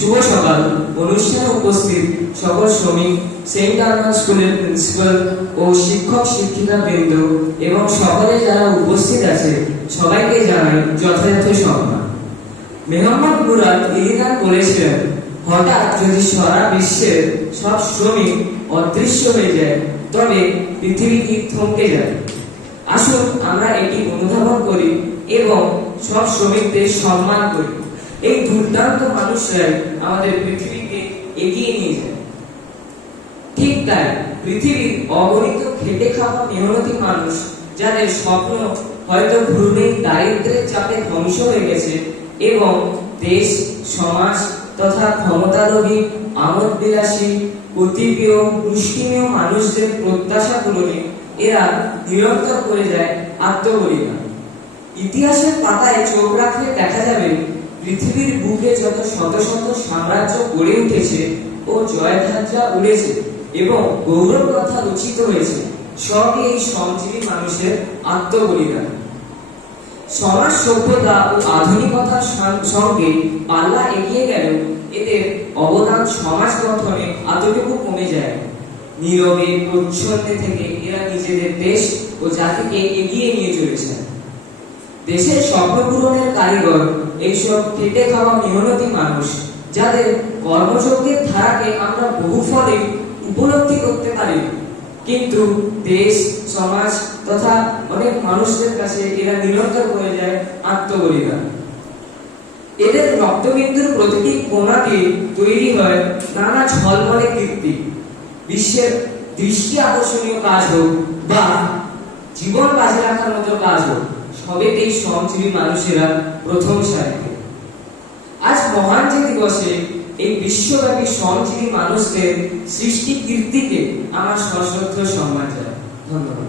শুভ সকাল। অনুষ্ঠানে উপস্থিত সকল শ্রমিক, সেন্ট আর্নাল্ড স্কুলের প্রিন্সিপাল ও শিক্ষক শিক্ষিকা বৃন্দ এবং সকলে যারা উপস্থিত আছে সবাইকে জানাই যথাযথ সম্মান। মোহাম্মদ মুরাদ ইলিদান বলেছিলেন, হঠাৎ যদি সারা বিশ্বের সব শ্রমিক অদৃশ্য হয়ে যায় তবে পৃথিবী কি থমকে যায়। আসুন আমরা এটি অনুধাবন করি এবং সব শ্রমিকদের সম্মান করি। এই দুর্দান্ত মানুষরাই আমাদের পৃথিবীকে এগিয়ে নিয়ে যায়। ঠিক তাই পৃথিবীর অগণিত খেটে খাওয়া মেহনতি মানুষ, যাদের স্বপ্ন হয়তো ঘূর্ণির দারিদ্র্যের চাপে ধ্বংস হয়ে গেছে এবং দেশ, সমাজ তথা ক্ষমতালোভী, আমোদবিলাসী, অতিপ্রিয়, মুষ্টিমেয় মানুষদের প্রত্যাশা পূরণে এরা নিরন্তর করে যায় আত্মবলিদান। ইতিহাসের পাতায় চোখ রাখলে দেখা যাবে পৃথিবীর বুকে যত শত শত সাম্রাজ্য গড়ে উঠেছে ও জয়ধ্বজা উড়েছে এবং গৌরব কথা রচিত হয়েছে, সবই এই শ্রমজীবী মানুষের আত্মবলিদান। সমাজ সভ্যতা ও আধুনিকতার সঙ্গে পাল্লা এগিয়ে গেলেও এদের অবদান সমাজ গঠনে এতটুকু কমে যায়। নীরবে প্রচ্ছন্নে থেকে এরা নিজেদের দেশ ও জাতিকে এগিয়ে নিয়ে চলেছে। দেশের স্বপ্ন পূরণের কারিগর এইসব খেটে খাওয়া মেহনতি মানুষ, যাদের কর্মযজ্ঞের ধারাকে আমরা বহু ফলে উপলব্ধি করতে পারি, কিন্তু দেশ, সমাজ তথা অনেক মানুষদের কাছে এরা নিরন্তর হয়ে যায় আত্মবলিদান। এদের রক্তবিন্দুর প্রতিটি কোণা দিয়ে তৈরি হয় নানা ঝলমলে কীর্তি। বিশ্বের দৃষ্টি আকর্ষণীয় কাজ হোক বা জীবন বাজি রাখার মতো কাজ হোক, সবেতেই শ্রমজীবী মানুষেরা প্রথম সারিতে। আজ মহান যে দিবসে এই বিশ্বব্যাপী শ্রমজীবী মানুষদের সৃষ্টি কীর্তিকে আমার সশ্রদ্ধ সম্মান জানাই। ধন্যবাদ।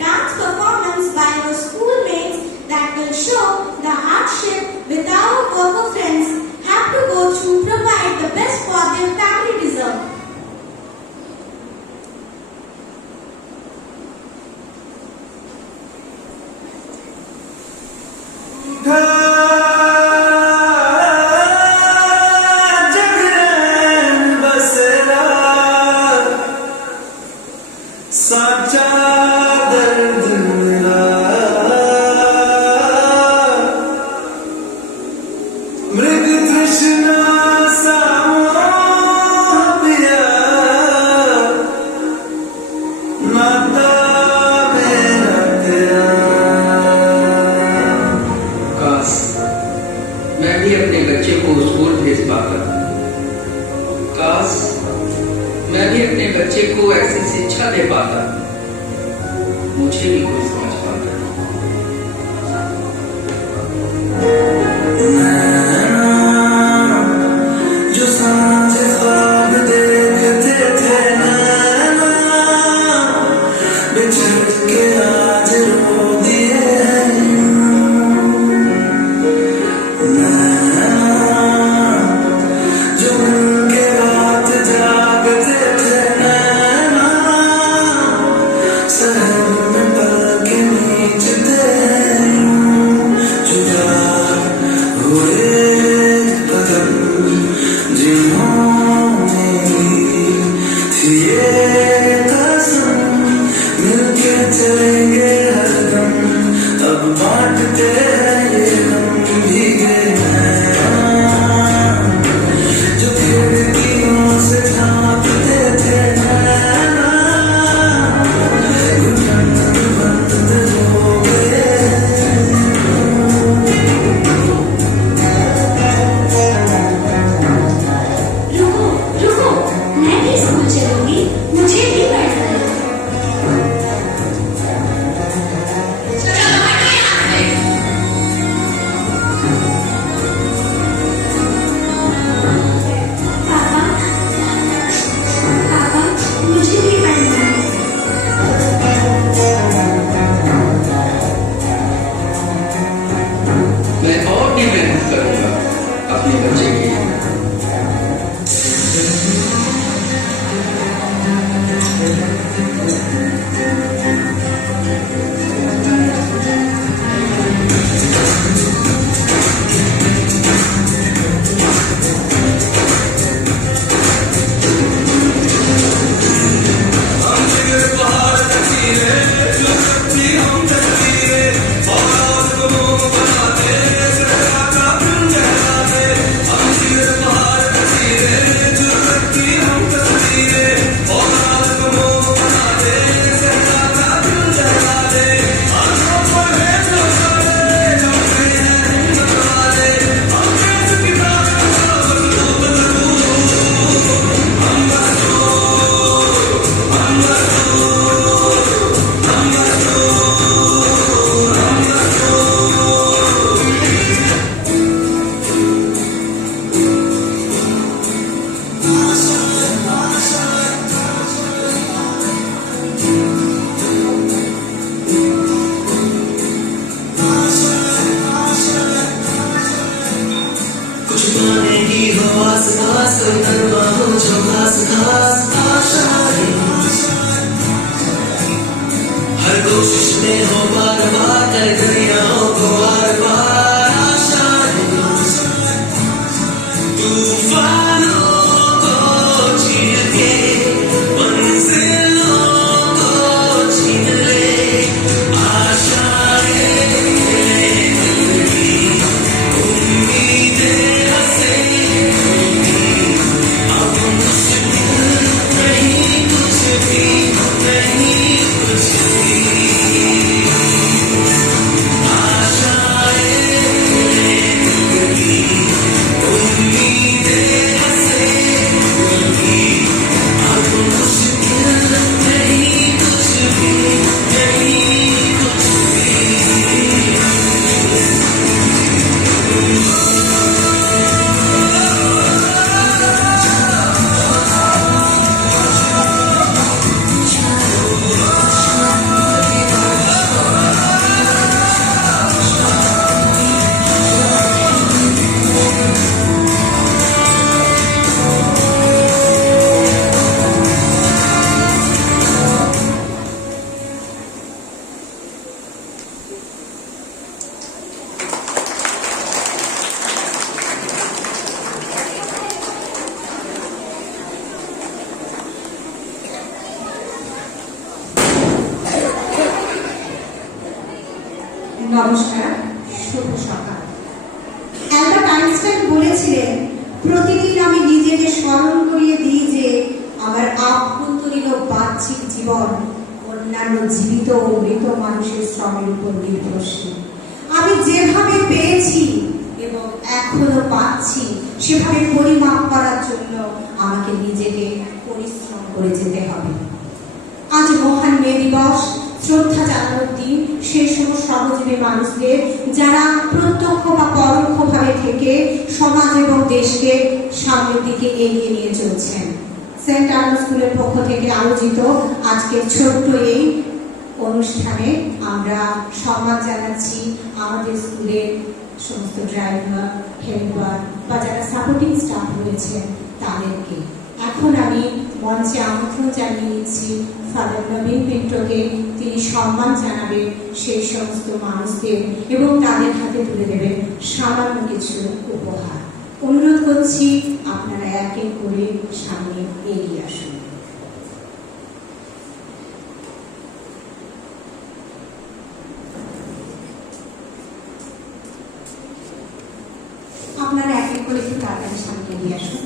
Dance performance by our schoolmates that will show the hardship with our worker friends have to go through provide the best for their family deserve. मैं भी अपने बच्चे को स्कूल भेज पाता, काश मैं भी अपने बच्चे को ऐसी शिक्षा दे पाता, मुझे भी कोई समझ पाता। जो साँझ ख्वाब देखते थे नैना, बिछड़ के आज रो दिए जो उनके रात जागते थे नैना, शहर में पल के नीचते जुदा हुए कदम जिन्होंने थी ये कसम, मिलके चलेंगे हरदम, अब बांटते हैं ये गम भीगे जो खिड़कियों से झांकते थे नैना, घुटन बंद हो गए। रुको रुको, मैं भी समझ लूंगी, मुझे নমস্কার, শুভ সকাল। অ্যালবার্ট আইনস্টাইন বলেছিলেন, প্রতিদিন আমি নিজেকে স্মরণ করিয়ে দিই যে আমার আভ্যন্তরীণ ও বাহ্যিক জীবন অন্যান্য জীবিত ও মৃত মানুষের শ্রমের উপর নির্ভরশীল। আমি যেভাবে পেয়েছি এবং এখনো পাচ্ছি সেভাবে পরিমাপ করার জন্য আমাকে নিজেকে পরিশ্রম করে যেতে হবে। আজ মহান মে দিবস, শ্রদ্ধা জানানোর দিন সেই সব শ্রমজীবী মানুষদের যারা প্রত্যক্ষ বা পরোক্ষভাবে থেকে সমাজ এবং দেশকে সামনের দিকে এগিয়ে নিয়ে চলছেন। সেন্ট আর্নাস স্কুলের পক্ষ থেকে আয়োজিত আজকের ছোট্ট এই অনুষ্ঠানে আমরা সম্মান জানাচ্ছি আমাদের স্কুলের সমস্ত ড্রাইভার, হেল্পার বা যারা সাপোর্টিং স্টাফ রয়েছে তাদেরকে। এখন আমি মঞ্চে আমন্ত্রণ জানিয়ে নিচ্ছি ফাদার নবীন মিত্রকে। তিনি সম্মান জানাবেন সেই সমস্ত মানুষদের এবং তাদের হাতে তুলে দেবেন সামান্য কিছু উপহার। অনুরোধ করছি আপনারা এক এক করে সামনে এগিয়ে আসুন। আপনারা এক এক করে একটু তাড়াতাড়ি সামনে এগিয়ে আসুন।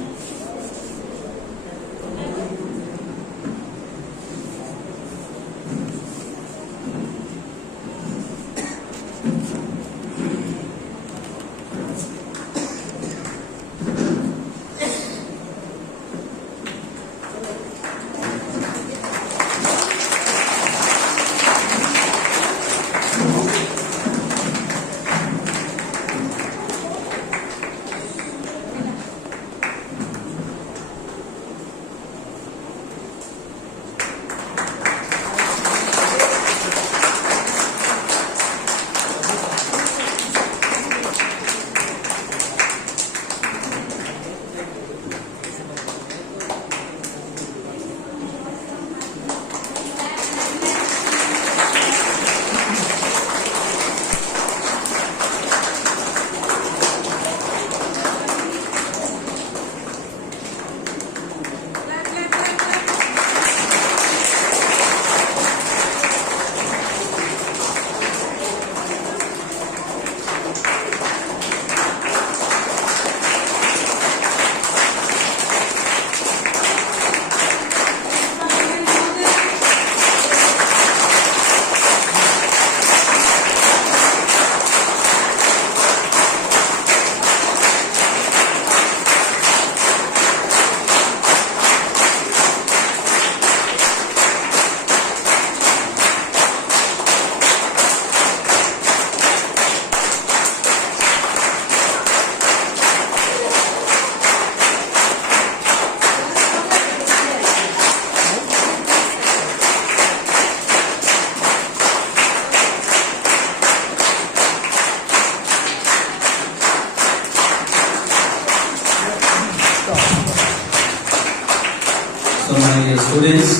So my dear students,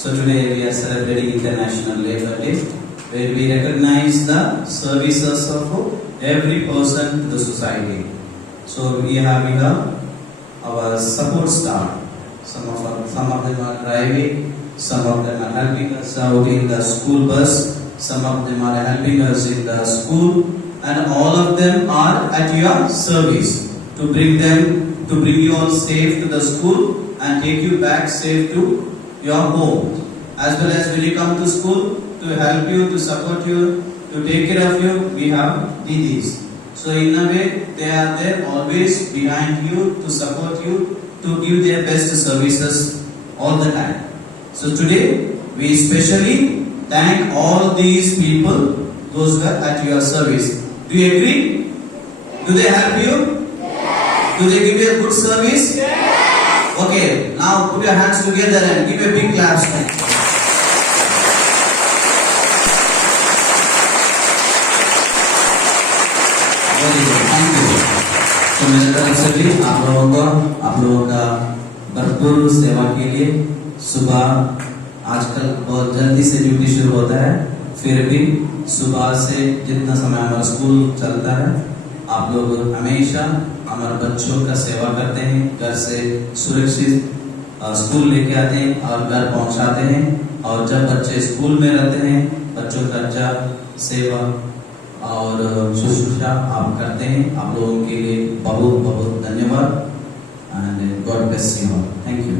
so today we are celebrating International Labour Day, where we recognize the services of every person to the society. So we have here our support staff. Some of them are driving, some of them are helping us out in the school bus, some of them are helping us in the school, and all of them are at your service to bring you all safe to the school and take you back safe to your home. As well as when you come to school, to help you, to support you, to take care of you, we have DDs. So in a way, they are there always behind you to support you, to give their best services all the time. So today, we especially thank all these people, those who are at your service. Do you agree? Do they help you? Yes. Do they give you a good service? Yes. Okay, now put your hands together and give a big clap. Very good, thank you. तो मेरे तरफ से भी आप लोगों का भरपूर सेवा के लिए सुबह आजकल बहुत जल्दी से ड्यूटी शुरू होता है, फिर भी सुबह से जितना समय हमारा स्कूल चलता है आप लोग हमेशा हमारे बच्चों का सेवा करते हैं, घर से सुरक्षित स्कूल लेके आते हैं और घर पहुंचाते हैं। और जब बच्चे स्कूल में रहते हैं, बच्चों का अच्छा सेवा और शुश्रूषा आप करते हैं। आप लोगों के लिए बहुत बहुत धन्यवाद and God bless you all. Thank you.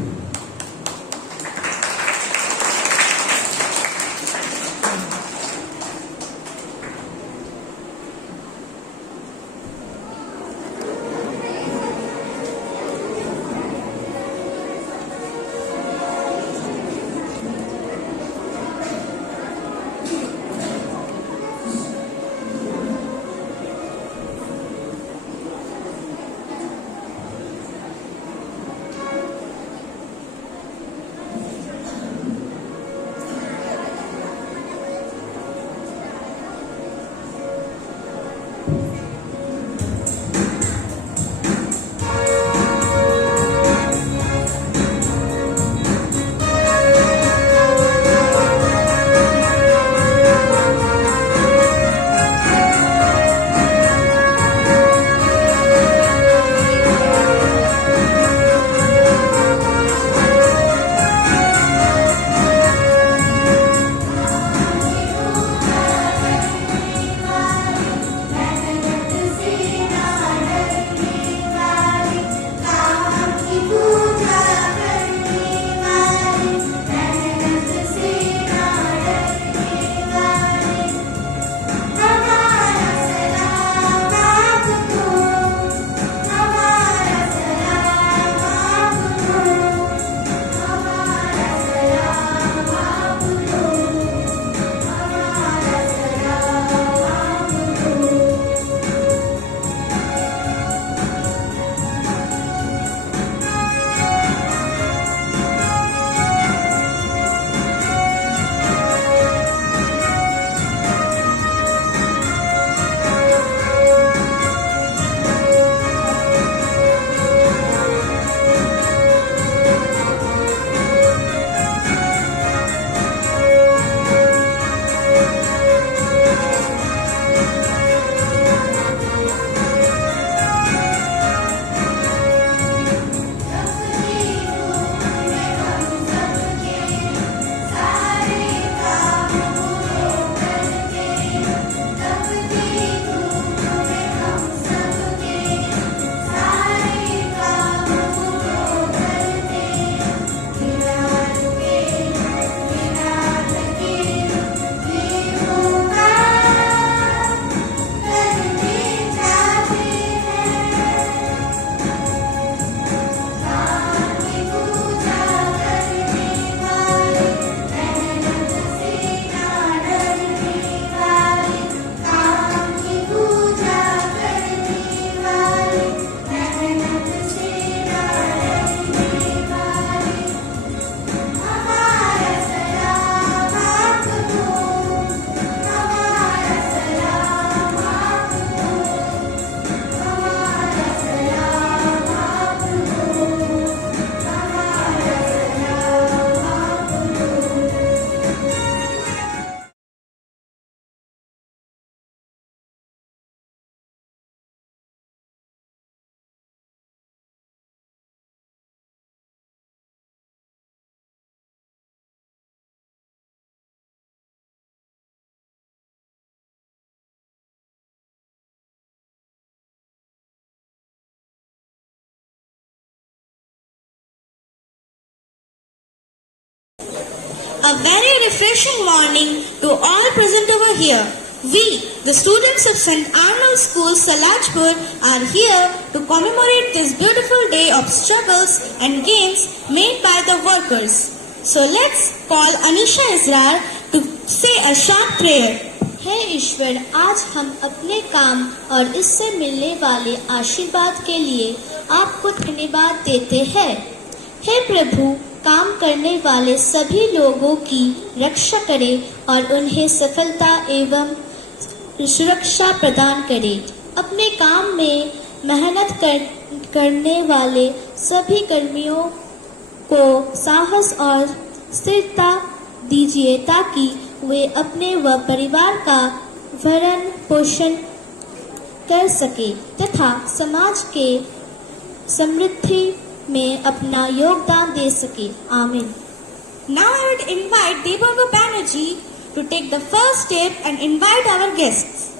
A very refreshing morning to all present over here. We, the students of St. Arnold School, Salajpur, are here to commemorate this beautiful day of struggles and gains made by the workers. So let's call Anisha Israr to say a short prayer. हे ईश्वर, आज हम अपने काम और इससे मिलने वाले आशीर्वाद के लिए आपको धन्यवाद देते हैं। हे प्रभु, काम करने वाले सभी लोगों की रक्षा करें और उन्हें सफलता एवं सुरक्षा प्रदान करें। अपने काम में मेहनत करने वाले सभी कर्मियों को साहस और स्थिरता दीजिए ताकि वे अपने व परिवार का भरण पोषण कर सके तथा समाज के समृद्धि में अपना योगदान दे सके। आमीन। Now I would invite Debanga Banerjee to take the first step and invite our guests.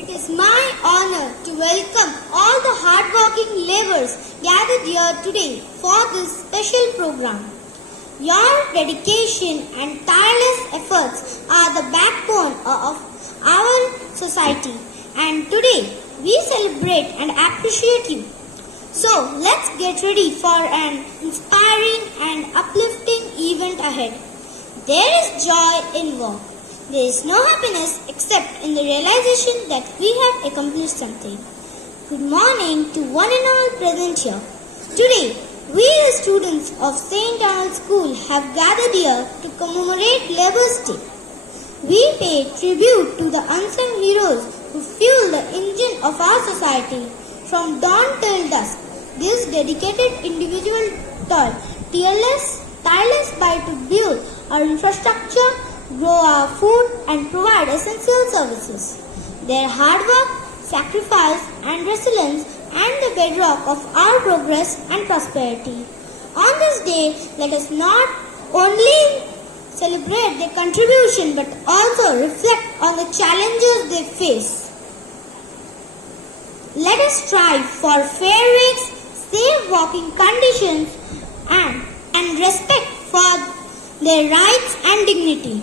It is my honor to welcome all the hardworking laborers gathered here today for this special program. Your dedication and tireless efforts are the backbone of our society, and today we celebrate and appreciate you. So let's get ready for an inspiring and uplifting event ahead. There is joy in work. There is no happiness except in the realization that we have accomplished something. Good morning to one and all present here. Today, we the students of St. Arnold School have gathered here to commemorate Labour's Day. We pay tribute to the unsung heroes who fuel the engine of our society from dawn till dusk. This dedicated individual toil, tireless by to build our infrastructure, grow our food and provide essential services. Their hard work, sacrifice and resilience and the bedrock of our progress and prosperity. On this day, let us not only celebrate their contribution but also reflect on the challenges they face. Let us strive for fair rates, safe working conditions and respect for their rights and dignity.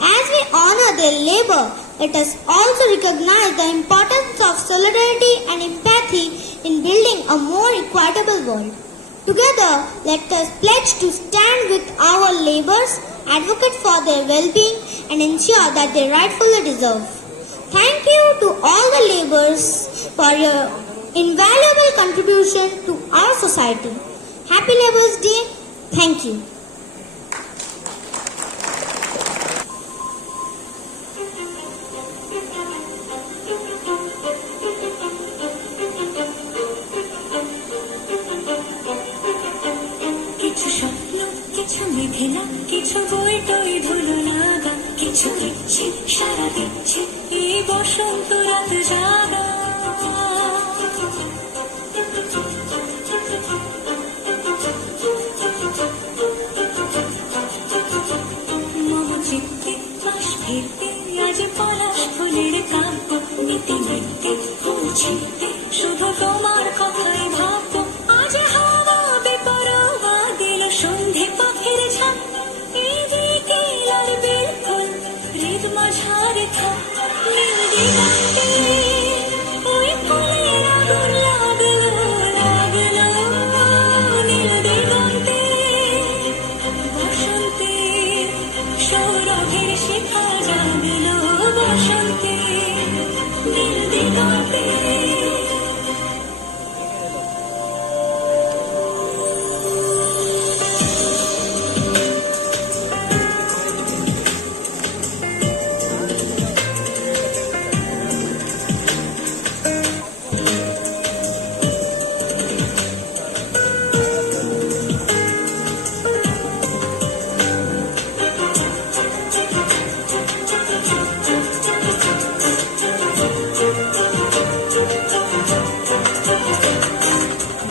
As we honor their labor, let us also recognize the importance of solidarity and empathy in building a more equitable world. Together, let us pledge to stand with our laborers, advocate for their well-being and ensure that they rightfully deserve. Thank you to all the laborers for your invaluable contribution to our society. Happy Labour's Day. Thank you. কিছু স্বপ্ন কিছু মেঘেলা কিছু বই টই ধুলো লাগা কিছু ইচ্ছে সারা দিচ্ছে এই বসন্ত রাত জাগা মম চিত্তে বাস ফিরতে আজ পলাশ ফুলের কাব্য নিতে নিতে ফুল ছিঁড়তে শুধু তোমার কথাই ভাববো আজ হাওয়া বেপরোয়া দিল সন্ধে পাখির ঝাঁক এই বিকেল আর বিলকুল হৃদ মাঝারে থাক নীল দিগন্তে ওই ফুলের আগুন লাগলো নীল দিগন্তে বসন্তে সৌরভের শিখা জাগলো বসন্তে নীল দিগন্তে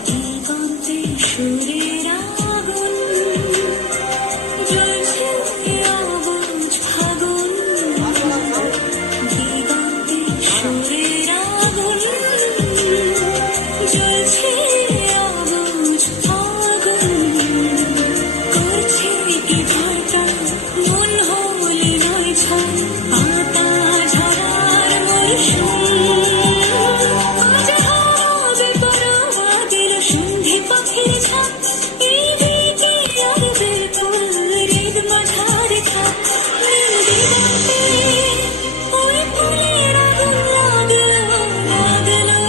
দিগন্তে সুরের আগুন জ্বলছে অবুঝ ফাগুন দিগন্তে সুরের আগুন জ্বলছে অবুঝ ফাগুন করছে কি ভয়টা মন হলি নয় ছল পাতা ঝরার মরশুম আজ হাওয়া বেপরোয়া দিল সন্ধে পাখির ঝাঁক এই বিকেল আর বিলকুল হৃদ মাঝারে থাক নীল দিগন্তে ওই ফুলের আগুন লাগলো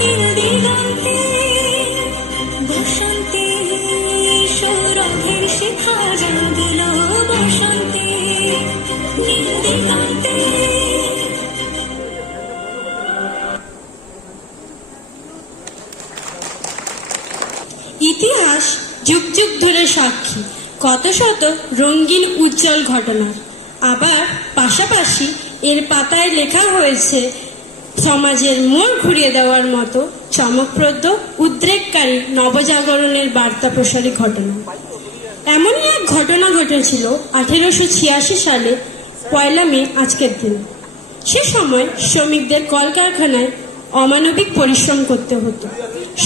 নীল দিগন্তে বসন্তে সৌরভের শিখা জাগলো বসন্তে নীল দিগন্তে ইতিহাস যুগ যুগ ধরে সাক্ষী কত শত রঙিন উজ্জ্বল ঘটনার আবার পাশাপাশি এর পাতায় লেখা হয়েছে সমাজের মোড় ঘুরিয়ে দেওয়ার মতো চমকপ্রদ উদ্রেককারী নবজাগরণের বার্তা প্রসারী ঘটনা। এমনই এক ঘটনা ঘটেছিল 1886 সালে 1 মে আজকের দিন। সে সময় শ্রমিকদের কলকারখানায় অমানবিক পরিশ্রম করতে হতো।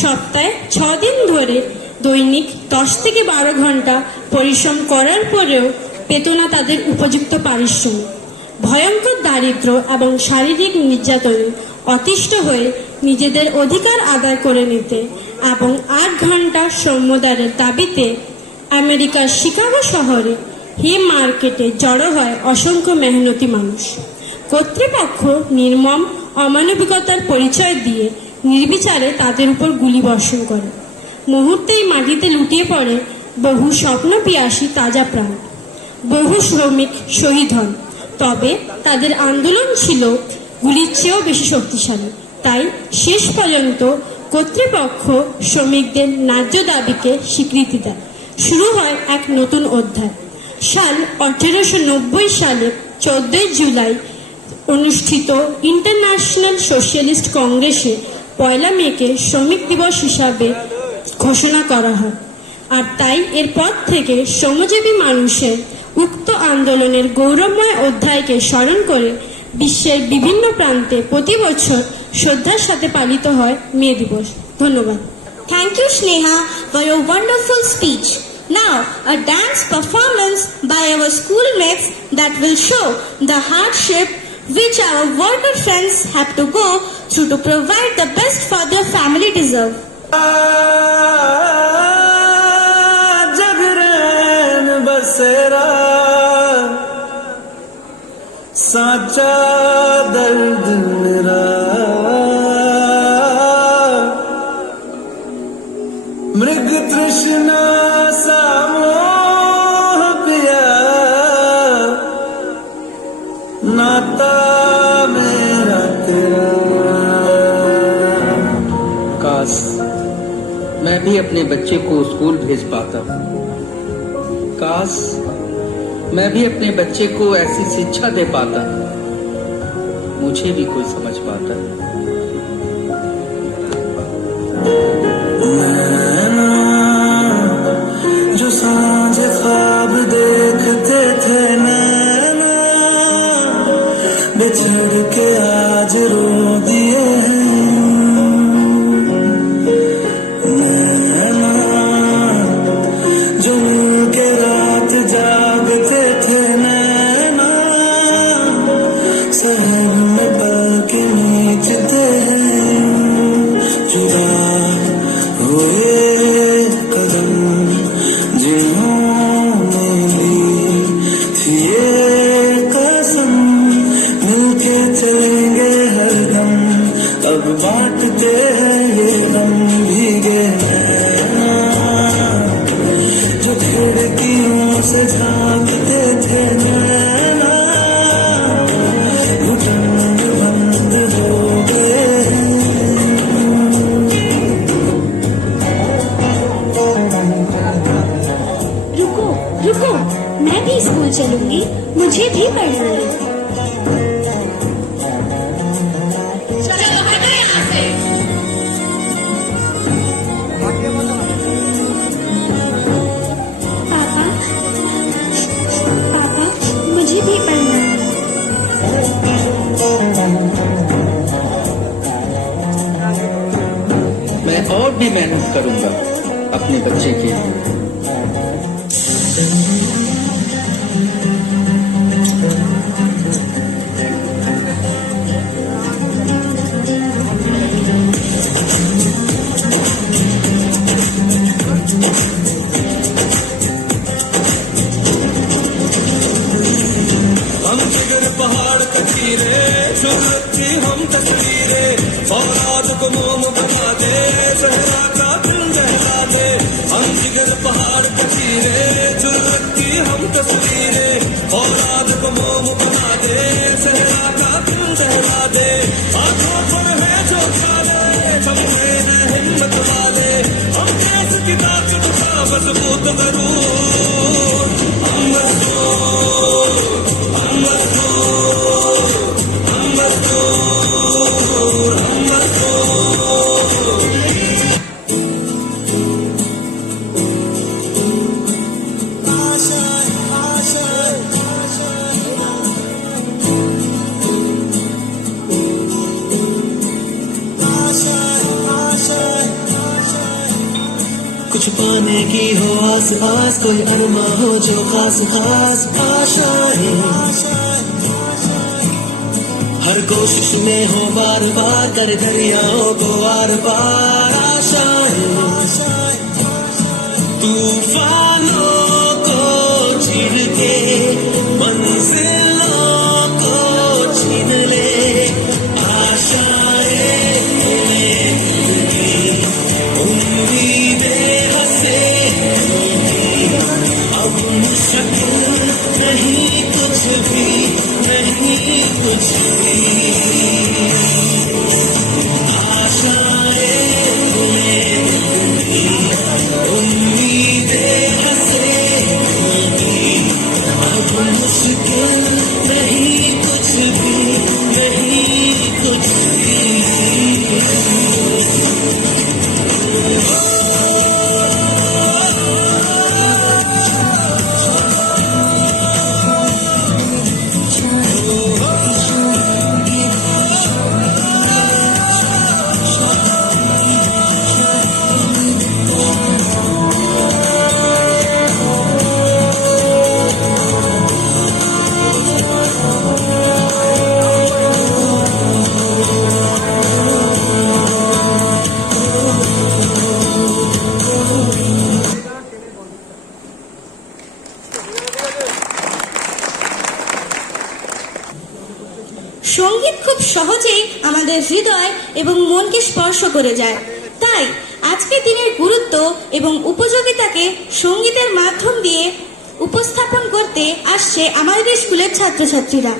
সপ্তাহে 6 দিন ধরে দৈনিক 10 থেকে 12 ঘন্টা পরিশ্রম করার পরেও পেত না তাদের উপযুক্ত পারিশ্রমিক। ভয়ঙ্কর দারিদ্র্য এবং শারীরিক নির্যাতনে অতিষ্ঠ হয়ে নিজেদের অধিকার আদায় করে নিতে এবং 8 ঘন্টা শ্রমদানের দাবিতে আমেরিকার শিকাগো শহরে হে মার্কেটে জড়ো হয় অসংখ্য মেহনতি মানুষ। কর্তৃপক্ষ নির্মম অমানবিকতার পরিচয় দিয়ে নির্বিচারে তাদের উপর গুলি বর্ষণ করে। মুহূর্তেই মাটিতে লুটিয়ে পড়ে বহু স্বপ্নপিয়াসী তাজা প্রাণ। বহু শ্রমিক শহীদ হন, তবে তাদের আন্দোলন ছিল গুলির চেয়েও বেশি শক্তিশালী। তাই শেষ পর্যন্ত কর্তৃপক্ষ শ্রমিকদের ন্যায্য দাবিকে স্বীকৃতি দেয়। শুরু হয় এক নতুন অধ্যায়। সাল 1890 সালে 14 জুলাই অনুষ্ঠিত ইন্টারন্যাশনাল সোশ্যালিস্ট কংগ্রেসে 1 মেকে শ্রমিক দিবস হিসাবে ঘোষণা করা হয়। আর তাই এরপর থেকে শ্রমজীবী মানুষের উক্ত আন্দোলনের গৌরবময় অধ্যায়কে স্মরণ করে বিশ্বের বিভিন্ন প্রান্তে প্রতি বছর শ্রদ্ধার সাথে পালিত হয় মে দিবস। ধন্যবাদ। Thank you, Sneha, for your wonderful speech. Now, a dance performance by our schoolmates that will show the hardship which our worker friends have to go through to provide the best for their family deserve. जगरैन बसेरा साचा दर्द मेरा मृग तृष्णा सा मोह पिया नाता मेरा तेरा। काश मैं भी अपने बच्चे को स्कूल भेज पाता। काश मैं भी अपने बच्चे को ऐसी शिक्षा दे पाता, मुझे भी कोई समझ पाता। नैना जो सांझ ख्वाब देखते थे नैना बिछड़ के आज रो दिए नैना जो के रात जागते थे नैना शहर में पल के नीचते हैं जुदा हुए कदम जिन्होंने ली थी ये कसम मिलके चलेंगे हरदम अब बांटते हैं ये गम भीगे नैना जो खिड़कियों से झांकते थे नैना घुटन बंद हो गए रुको रुको, मैं भी स्कूल चलूंगी, मुझे भी पढ़ना है। पापा पापा मुझे भी पढ़ना है। मैं और भी मेहनत करूंगा अपने बच्चे के लिए। हम जिगर पहाड़ कचीरे शुरुआत की हम तस्वीरें औलाद को मोम बना दे सहरा का दिल बहला दे। हम जिगर पहाड़ कचीरे शुरुआत की हम तस्वीरें औलाद को मोम बना दे सहरा का दिल बहला दे। आंखों पर है जो काले थमने न हिम्मत वाले हम देश की ताकत का मजबूत जरूर हम मजबूत कुछ पाने की हो आस आस, कोई अरमा हो जो खास खास आशाएं, हर कोशिश में हो बार बार कर दरियाओं को आर पार आशाएं, तूफानों को छीन के मंजिलों को छीन ले आशाएं, उम्मीदें हंसे अब मुश्किल नहीं कुछ भी, नहीं कुछ भी आशाएं, उम्मीदें हंसे अब मुश्किल नहीं कुछ भी, नहीं कुछ भी। সঙ্গীত খুব সহজেই আমাদের হৃদয় এবং মনকে স্পর্শ করে যায়। তাই আজকের দিনের গুরুত্ব এবং উপযোগিতাকে সঙ্গীতের মাধ্যম দিয়ে উপস্থাপন করতে আসছে আমাদের স্কুলের ছাত্রছাত্রীরা।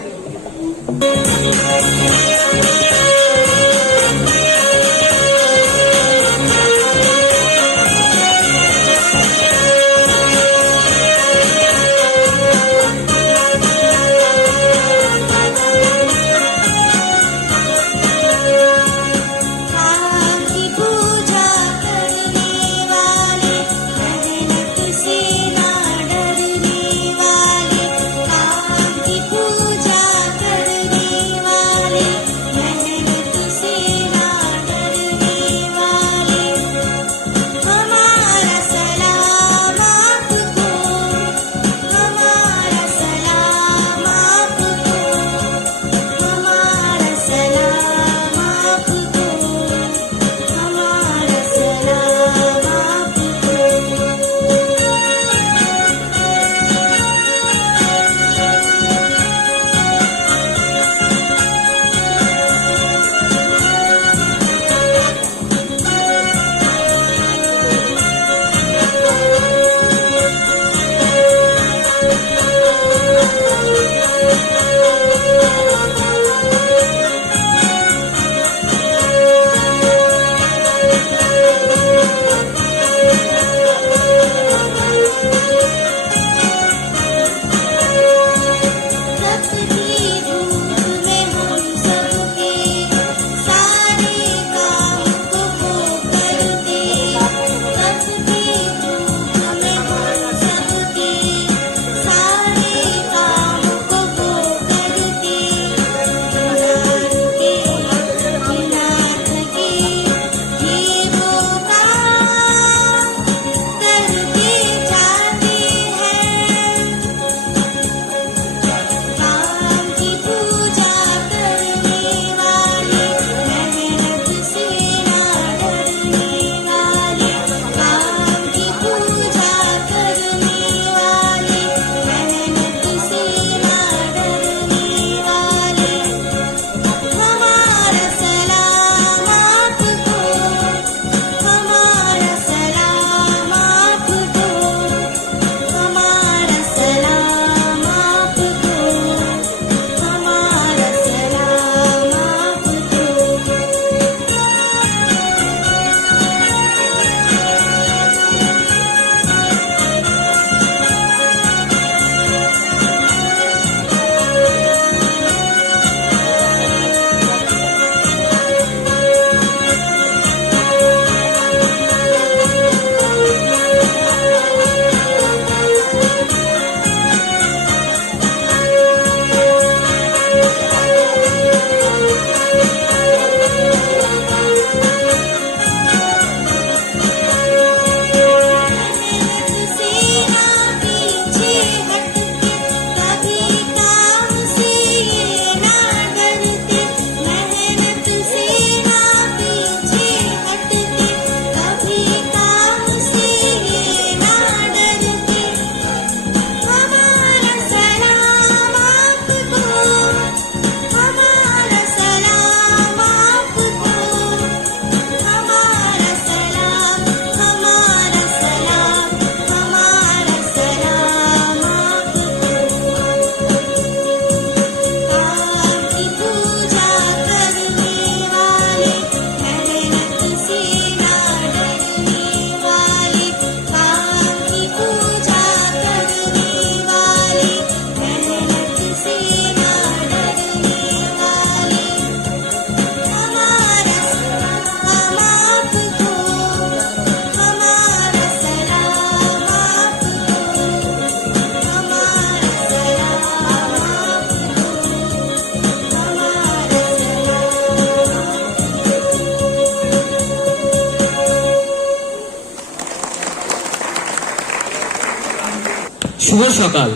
শুভ সকাল।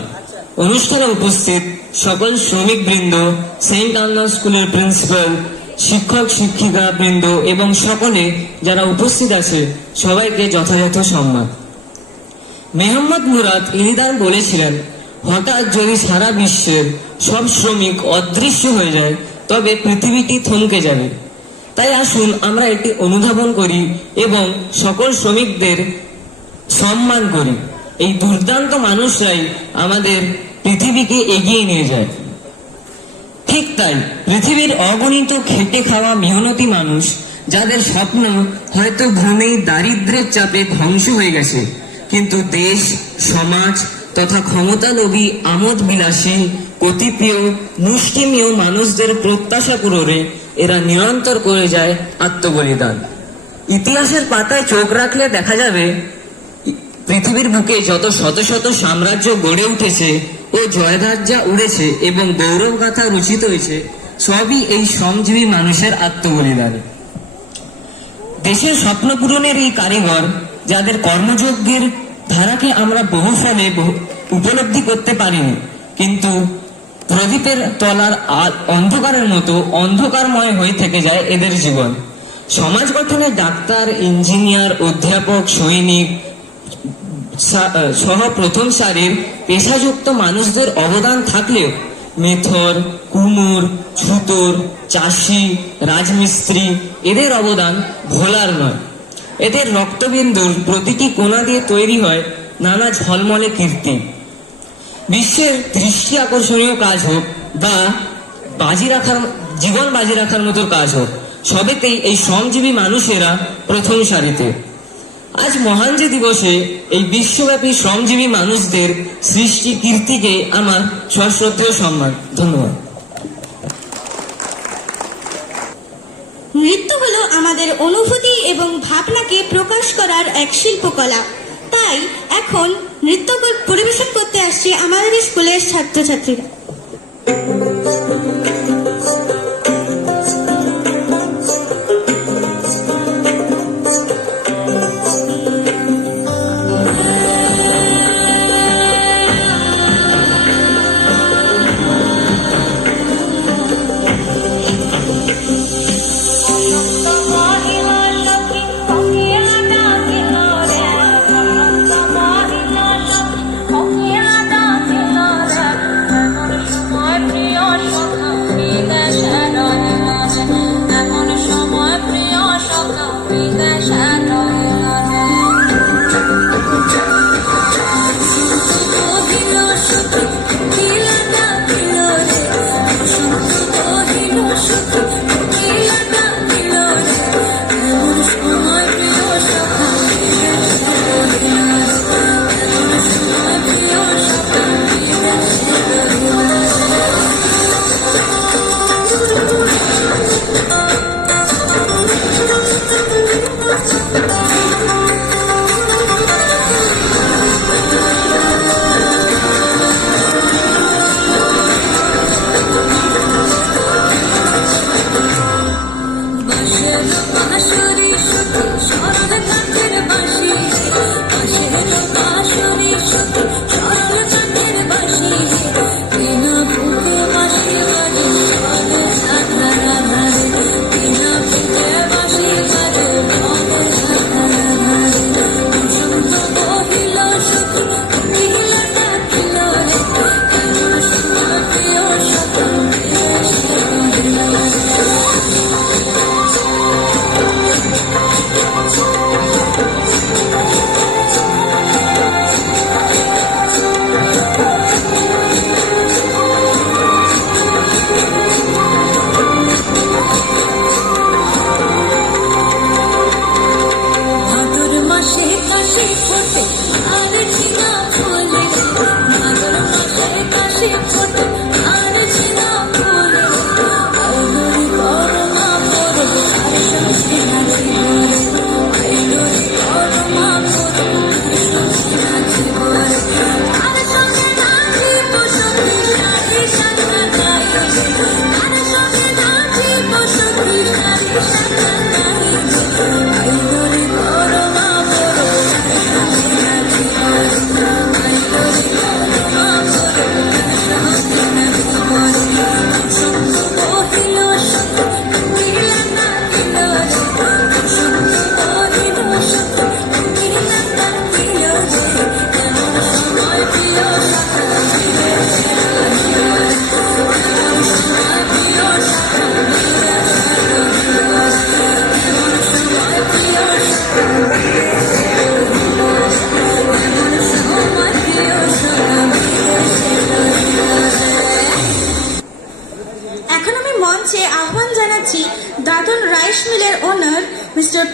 অনুষ্ঠানে উপস্থিত সকল শ্রমিক বৃন্দ, সেন্ট আন্না স্কুলের প্রিন্সিপাল, শিক্ষক শিক্ষিকা বৃন্দ এবং সকলে যারা উপস্থিত আছে সবাইকে যথাযথ সম্মান। মেহম্মদ মুরাদ ইলিদার বলেছিলেন, হঠাৎ যদি সারা বিশ্বের সব শ্রমিক অদৃশ্য হয়ে যায় তবে পৃথিবীটি থমকে যাবে। তাই আসুন আমরা এটি অনুধাবন করি এবং সকল শ্রমিকদের সম্মান করি। এই দুর্দান্ত মানুষরাই আমাদের পৃথিবীকে এগিয়ে নিয়ে যায়। ঠিক তাই পৃথিবীর অগণিত খেটে খাওয়া মেহনতি মানুষ, যাদের স্বপ্ন হয়তো ভূমি দারিদ্র্যের চাপে ধ্বংস হয়ে গেছে, কিন্তু দেশ, সমাজ তথা ক্ষমতালোভী, আমোদ বিলাসী, কতিপয় মুষ্টিমেয় মানুষদের প্রত্যাশা পূরণে এরা নিরন্তর করে যায় আত্মবলিদান। ইতিহাসের পাতায় চোখ রাখলে দেখা যাবে পৃথিবীর বুকে যত শত শত সাম্রাজ্য গড়ে উঠেছে ও জয়ধ্বজা উড়েছে এবং গৌরব গাথা রচিত হয়েছে, সবই এই শ্রমজীবী মানুষের আত্মবলিদানে। দেশের স্বপ্ন পূরণের এই কারিগর, যাদের কর্মযজ্ঞের ধারাকে আমরা বহু ফলে উপলব্ধি করতে পারিনি, কিন্তু প্রদীপের তলার অন্ধকারের মতো অন্ধকারময় হয়ে থেকে যায় এদের জীবন। সমাজ গঠনে ডাক্তার, ইঞ্জিনিয়ার, অধ্যাপক, সৈনিক সহ প্রথম সারির পেশাযুক্ত মানুষদের অবদান থাকলেও মেথর, কুমোর, ছুতোর, চাষি, রাজমিস্ত্রি এদের অবদান ভোলার নয়। এদের রক্তবিন্দুর প্রতিটি কোণা দিয়ে তৈরি হয় নানা ঝলমলে কীর্তি। বিশ্বের দৃষ্টি আকর্ষণীয় কাজ হোক বা জীবন বাজি রাখার মতো কাজ হোক, সবেতেই এই শ্রমজীবী মানুষেরা প্রথম সারিতে। আজ মহান দিবসে এই বিশ্বব্যাপী শ্রমজীবী মানুষদের সৃষ্টি কীর্তিকে আমার সশ্রদ্ধেয় সম্মান। ধন্যবাদ। নৃত্য হলো আমাদের অনুভূতি এবং ভাবনাকে প্রকাশ করার এক শিল্পকলা। তাই এখন নৃত্য পরিবেশন করতে আসছে আমাদের স্কুলের ছাত্রছাত্রীরা।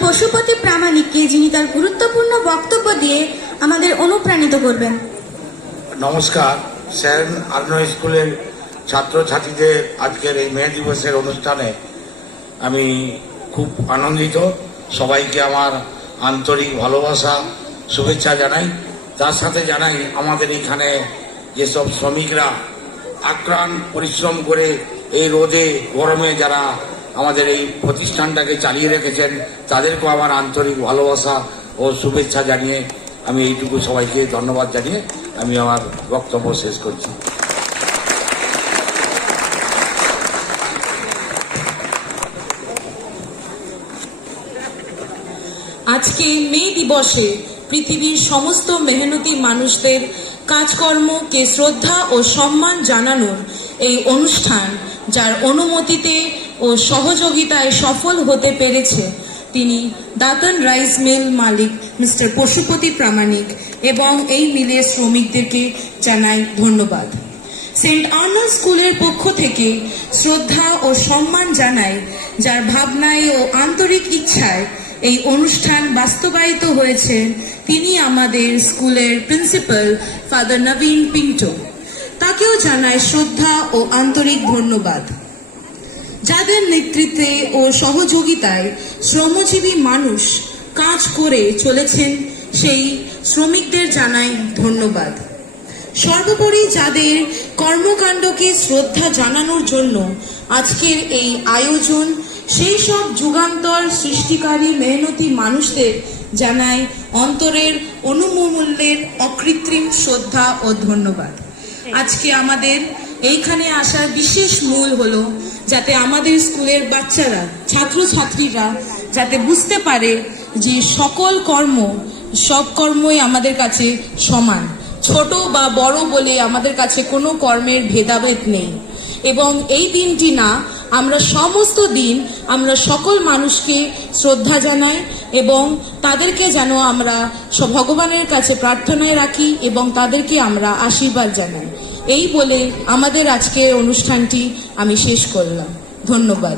পশুপতি প্রামাণিককে, যিনি তার গুরুত্বপূর্ণ বক্তব্য দিয়ে আমাদের অনুপ্রাণিত করবেন। নমস্কার। সেন্ট আর্নো স্কুলের ছাত্রছাত্রীদের আজকের এই মে দিবসের অনুষ্ঠানে আমি খুব আনন্দিত। সবাইকে আমার আন্তরিক ভালোবাসা, শুভেচ্ছা জানাই। তার সাথে জানাই আমাদের এখানে যেসব শ্রমিকরা আক্রান্ত পরিশ্রম করে এই রোদে গরমে যারা আমাদের এই প্রতিষ্ঠানটাকে চালিয়ে রেখেছেন, তাদেরকেও আমার আন্তরিক ভালোবাসা ও শুভেচ্ছা জানিয়ে আমি এইটুকু সবাইকে ধন্যবাদ জানিয়ে আমি আমার বক্তব্য শেষ করছি। আজকে মে দিবসে পৃথিবীর সমস্ত মেহনতি মানুষদের কাজকর্মকে শ্রদ্ধা ও সম্মান জানানোর এই অনুষ্ঠান, যার অনুমতিতে ও সহযোগিতায় সফল হতে পেরেছে, তিনি দাতন রাইস মিল মালিক মিস্টার পশুপতি প্রামাণিক এবং এই মিলের শ্রমিকদেরকে জানাই ধন্যবাদ। সেন্ট আর্নো স্কুলের পক্ষ থেকে শ্রদ্ধা ও সম্মান জানাই, যার ভাবনায় ও আন্তরিক ইচ্ছায় এই অনুষ্ঠান বাস্তবায়িত হয়েছে। তিনি আমাদের স্কুলের প্রিন্সিপাল ফাদার নবীন পিন্টো। তাকেও জানাই শ্রদ্ধা ও আন্তরিক ধন্যবাদ। যাদের নেতৃত্বে ও সহযোগিতায় শ্রমজীবী মানুষ কাজ করে চলেছেন, সেই শ্রমিকদের জানাই ধন্যবাদ। সর্বোপরি যাদের কর্মকাণ্ডকে শ্রদ্ধা জানানোর জন্য আজকের এই আয়োজন, সেই সব যুগান্তর সৃষ্টিকারী মেহনতি মানুষদের জানাই অন্তরের অনুমূল্যের অকৃত্রিম শ্রদ্ধা ও ধন্যবাদ। আজকে আমাদের এইখানে আসার বিশেষ মূল হলো যাতে আমাদের স্কুলের বাচ্চারা, ছাত্রছাত্রীরা যাতে বুঝতে পারে যে সব কর্মই আমাদের কাছে সমান, ছোট বা বড় বলে আমাদের কাছে কোনো কর্মের ভেদাভেদ নেই। এবং এই দিনটি না, আমরা সমস্ত দিন আমরা সকল মানুষকে শ্রদ্ধা জানাই এবং তাদেরকে যেন আমরা ভগবানের কাছে প্রার্থনায় রাখি এবং তাদেরকে আমরা আশীর্বাদ জানাই। এই বলে আমাদের আজকের অনুষ্ঠানটি আমি শেষ করলাম। ধন্যবাদ।